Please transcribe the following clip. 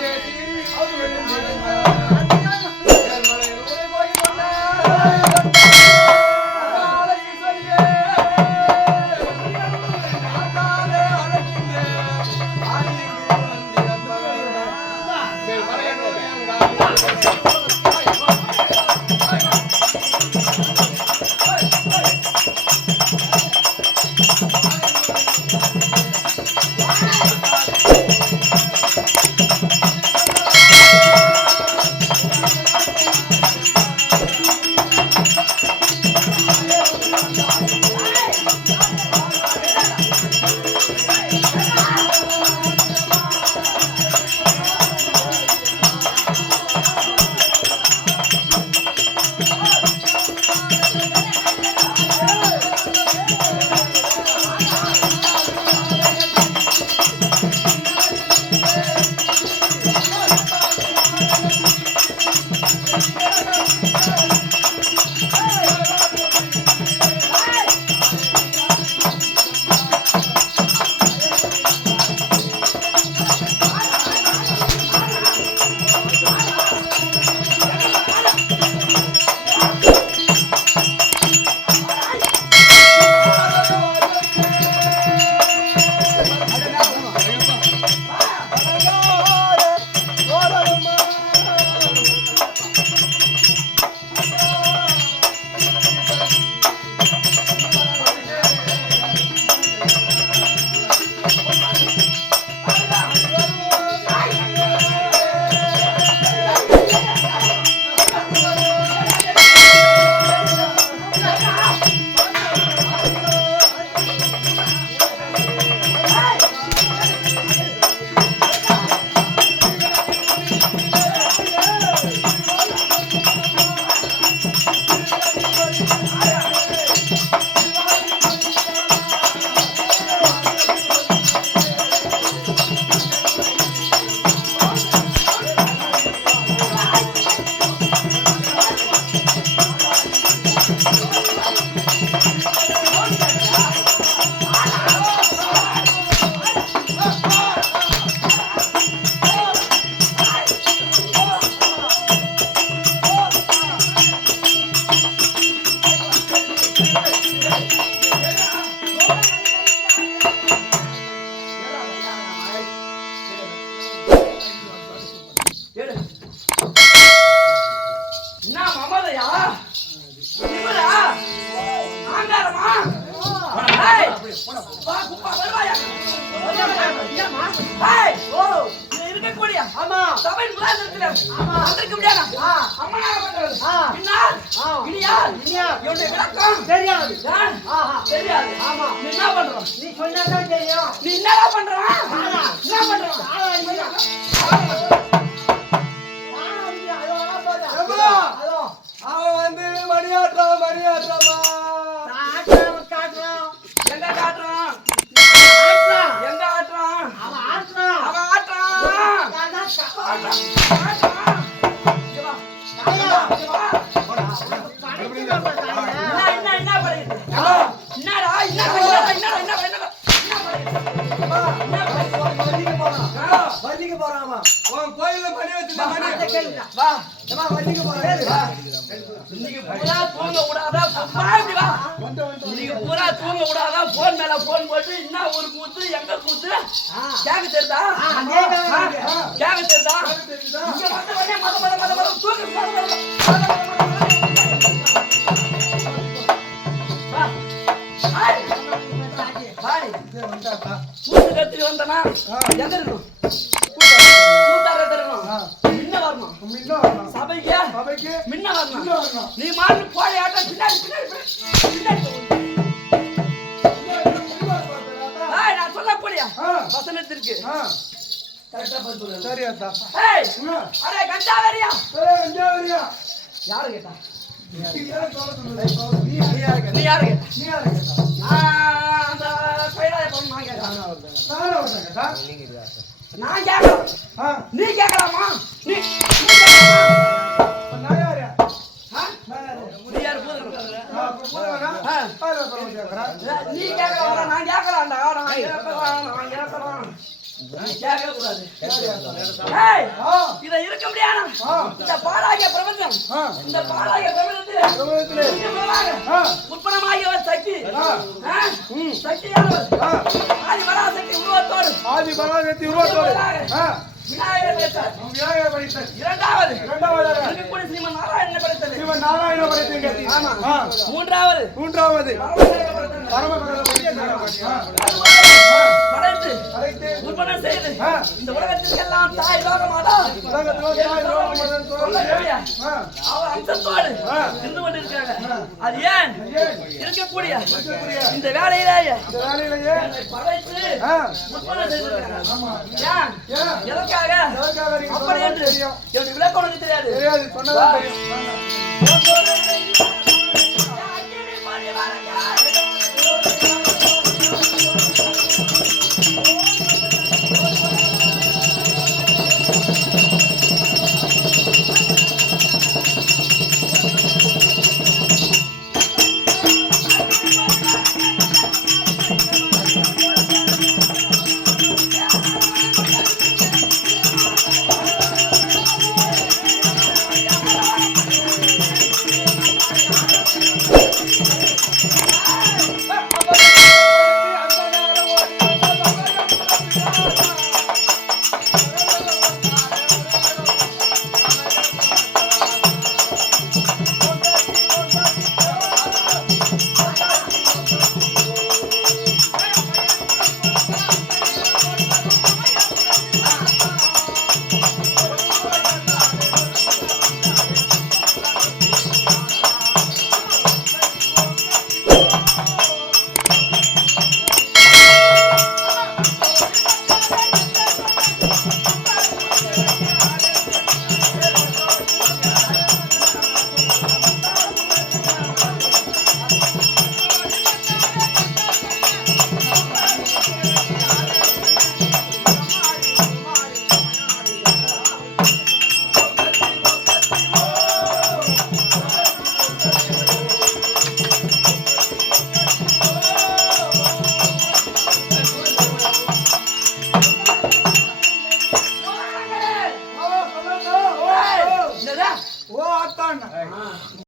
가야지. 아도 왜냐면 இருக்கக்கூடிய ஆமா சபை நல்லா இருக்கிறேன் ஆமா. வந்திருக்க என்ன பண்ற நீ என்ன பண்ற? ました。வா. ஏம்மா, வண்டிக்கு போறான். இன்னைக்கு பூரா தூங்க விடாதா வா இப்படி வா. இன்னைக்கு பூரா தூங்க விடாதா போன் மேல போன் போட்டு என்ன ஒரு கூத்து எங்க கூத்து? ஆ. கேட்க தெரியுதா? ஆ, கேட்க ஆ, தெரியுது. கேட்க தெரியுதா? இங்க வந்த உடனே மத மத மத மத தூக்கு மத மத மத மத மத வா. ஹாய் ஹாய் கூத்து கத்திரி வந்தனா எங்க இருக்கணும் கூத்தார இருக்கணும் முன்ன வரணும் முன்ன வரணும். சபைக்கு முன்ன வரணும். நீ மாட்டு போய் ஆட்ட பின்னாடி பின்னாடி பின்னாடி ஏய் நான். வசனத்திற்கு சொல்லு. சரி அத்தா. ஏய் ஆ, அடே கஞ்சா வேறியா ஏய், எங்க வரியா? யாரு கேட்டா? நீ யாரை கேட்ட? நீ யாரு கேட்டா? நீ யாரை கேட்ட? நான் அந்த பையனாய பொண்ணு நான் கேட்டேன் நானே ஒருத்தன் கேட்டா? நான் கேட்கலாம் ஆ, நீ கேட்கலாமா? இந்த. முக்கியமாக ஆ, உற்பனமாகியவர் சக்தி? சக்தியானவர். ஆதி பராசக்தி உருவத்தோடு. ஆதி பராசக்தி உருவத்தோடு. விநாயகர் படைத்தார் விநாயகர். இரண்டாவது. இரண்டாவதாக இருக்கக்கூடிய ஸ்ரீமன் நாராயணன் படைத்தது சிவன் நாராயண படைத்தீங்க. ஆமா. மூன்றாவது. மூன்றாவது. படைத்து. படைத்து. செய்து. இந்த தாய் லோகமாடா உலகத்திலோ தாய் லோகம் முதல் சொல்லக்கூடிய ஆ, அவர் அம்சத்தோடு ஆ. இருந்து கொண்டிருக்காங்க அது ஏன் இருக்கக்கூடிய இந்த வேலையிலேயே படைத்து ஏன்? எதற்காக எதற்காக அப்படி என்று விளக்கம் உனக்கு தெரியாது? தெரியாது சொன்னதான் தெரியும்.